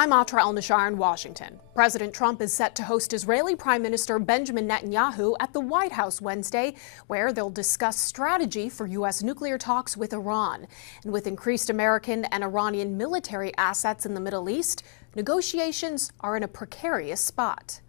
I'm Atra El-Nashar in Washington. President Trump is set to host Israeli Prime Minister Benjamin Netanyahu at the White House Wednesday, where they'll discuss strategy for U.S. nuclear talks with Iran. And with increased American and Iranian military assets in the Middle East, negotiations are in a precarious spot.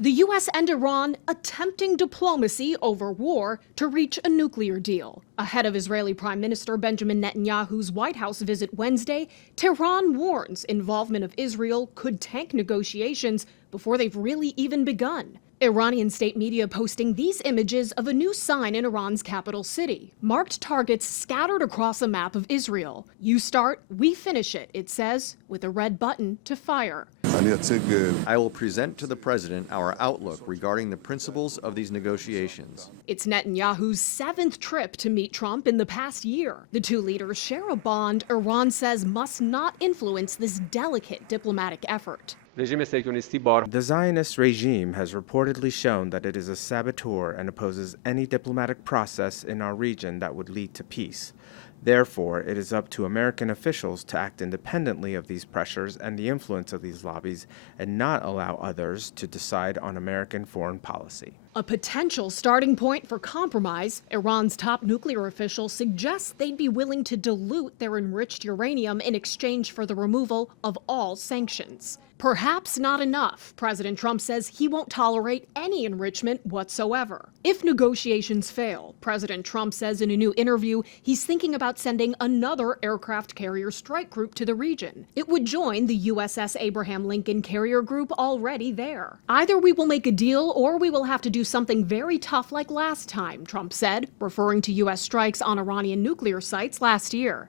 The U.S. and Iran attempting diplomacy over war to reach a nuclear deal. Ahead of Israeli Prime Minister Benjamin Netanyahu's White House visit Wednesday, Tehran warns involvement of Israel could tank negotiations before they've really even begun. Iranian state media posting these images of a new sign in Iran's capital city. Marked targets scattered across a map of Israel. You start, we finish it, it says, with a red button to fire. I will present to the president our outlook regarding the principles of these negotiations. It's Netanyahu's 7th trip to meet Trump in the past year. The two leaders share a bond Iran says must not influence this delicate diplomatic effort. The Zionist regime has reportedly shown that it is a saboteur and opposes any diplomatic process in our region that would lead to peace. Therefore, it is up to American officials to act independently of these pressures and the influence of these lobbies and not allow others to decide on American foreign policy. A potential starting point for compromise, Iran's top nuclear official suggests they'd be willing to dilute their enriched uranium in exchange for the removal of all sanctions. Perhaps not enough. President Trump says he won't tolerate any enrichment whatsoever. If negotiations fail, President Trump says in a new interview he's thinking about sending another aircraft carrier strike group to the region. It would join the USS Abraham Lincoln carrier group already there. Either we will make a deal or we will have to do something very tough like last time, Trump said, referring to U.S. strikes on Iranian nuclear sites last year.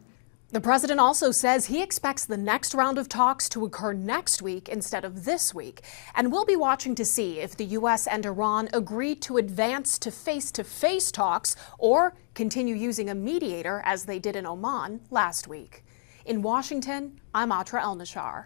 The president also says he expects the next round of talks to occur next week instead of this week, and we'll be watching to see if the U.S. and Iran agree to advance to face-to-face talks or continue using a mediator as they did in Oman last week. In Washington, I'm Atra El-Nashar.